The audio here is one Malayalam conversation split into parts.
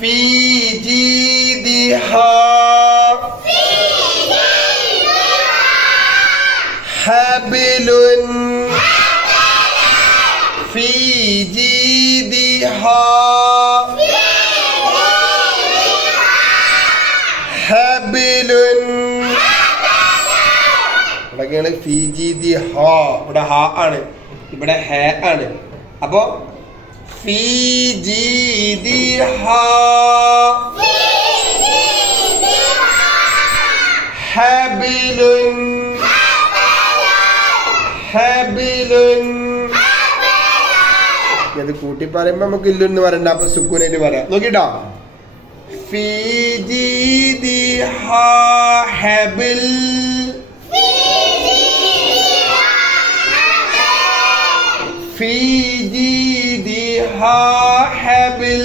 في جيدها حبل في جيدها حبل ഇവിടെയൊക്കെയാണ് ഫി ജി ദി ഹ. ഇവിടെ ഹ ആണ്, ഇവിടെ ഹ ആണ്. അപ്പോ ഫി ജി ദി ഹ ഹബിലുൻ ഹബിലുൻ. ഇത് കൂട്ടി പറയുമ്പോ നമുക്ക് ഇല്ലെന്ന് പറയണ്ട, അപ്പൊ സുക്കൂനായിട്ട് പറയാം. നോക്കിട്ടോ, ഫി ജി ദി ഹ ഹബിൽ في جيدها حبل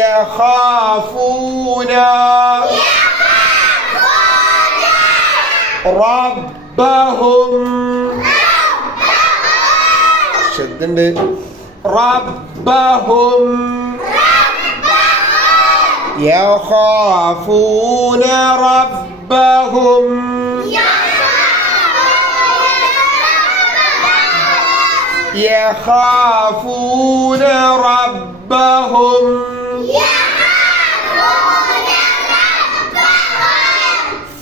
يخافون ربهم شدند ربهم يخافون ربهم يخافون ربهم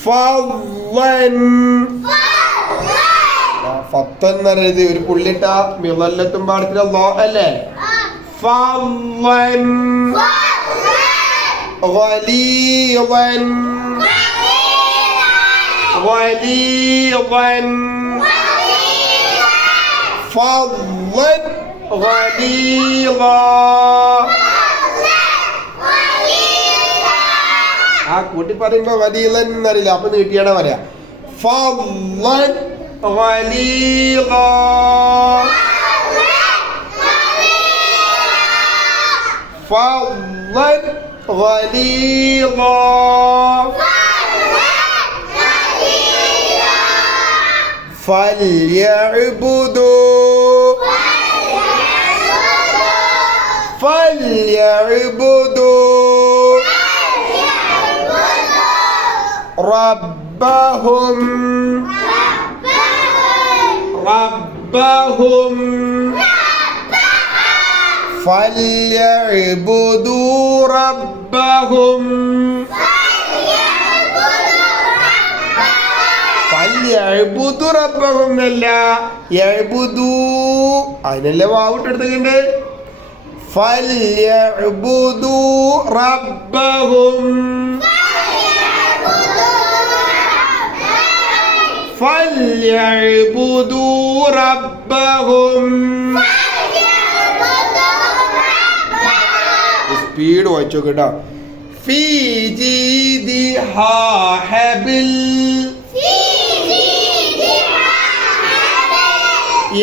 فضلا ഫത്തൻ എന്ന് പറയുന്നത് ഒരു പുള്ളിട്ട മിളല്ലത്തും പാടത്തില്ല ലോ അല്ലേ. ഫളൻ غليظا غليظا فظا غليظا. ആ കൂട്ടി പറയുമ്പോ ഗലീലൻ എന്നറിയില്ല, അപ്പൊ നീട്ടിയാണ് പറയാ. ഫളൻ غليظا فظا غليظا فليعبدوا ربهم فليعبدوا ربهم فليعبدوا ربهم എന്നല്ല, യഅ്ബുദൂ അതിനല്ലേ വാവിട്ടെടുത്തിട്ടുണ്ട്. فليعبدوا ربهم فليعبدوا ربهم. സ്പീഡ് വായിച്ചോ കേട്ടോ. في جيدها حبل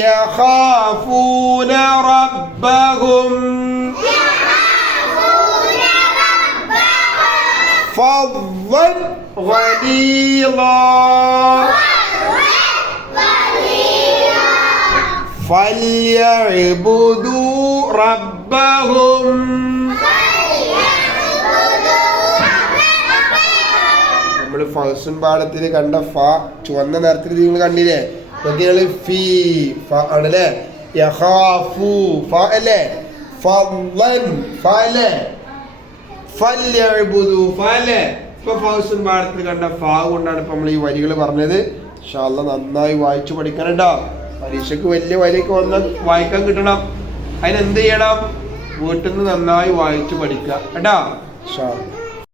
يخافون ربهم فظا غليظا فليعبدوا ربهم. നമ്മള് ഫംഗ്ഷൻ പാഠത്തിൽ കണ്ട ഫ ചുവന്ന നിറത്തിൽ നിങ്ങൾ കണ്ടില്ലേ? ഫി ഫ ആണല്ലേ. യഖാഫു ഫ അല്ലേ. ഫളൻ ഫ അല്ലേ. ഫല്യഅ്ബുദു ഫ അല്ലേ. ഇപ്പൊ ഫംഗ്ഷൻ പാഠത്തിൽ കണ്ട ഫ കൊണ്ടാണ് ഇപ്പൊ നമ്മൾ ഈ വരികൾ പറഞ്ഞത്. ഇൻഷാ അല്ലാഹ് നന്നായി വായിച്ചു പഠിക്കണം കേട്ടോ. പരീക്ഷയ്ക്ക് വലിയ വരിയൊക്കെ വന്നാൽ വായിക്കാൻ കിട്ടണം. അതിനെന്ത് ചെയ്യണം? വീട്ടിൽ നിന്ന് നന്നായി വായിച്ചു പഠിക്കുക കേട്ടോ. ഇൻഷാ അല്ലാഹ്.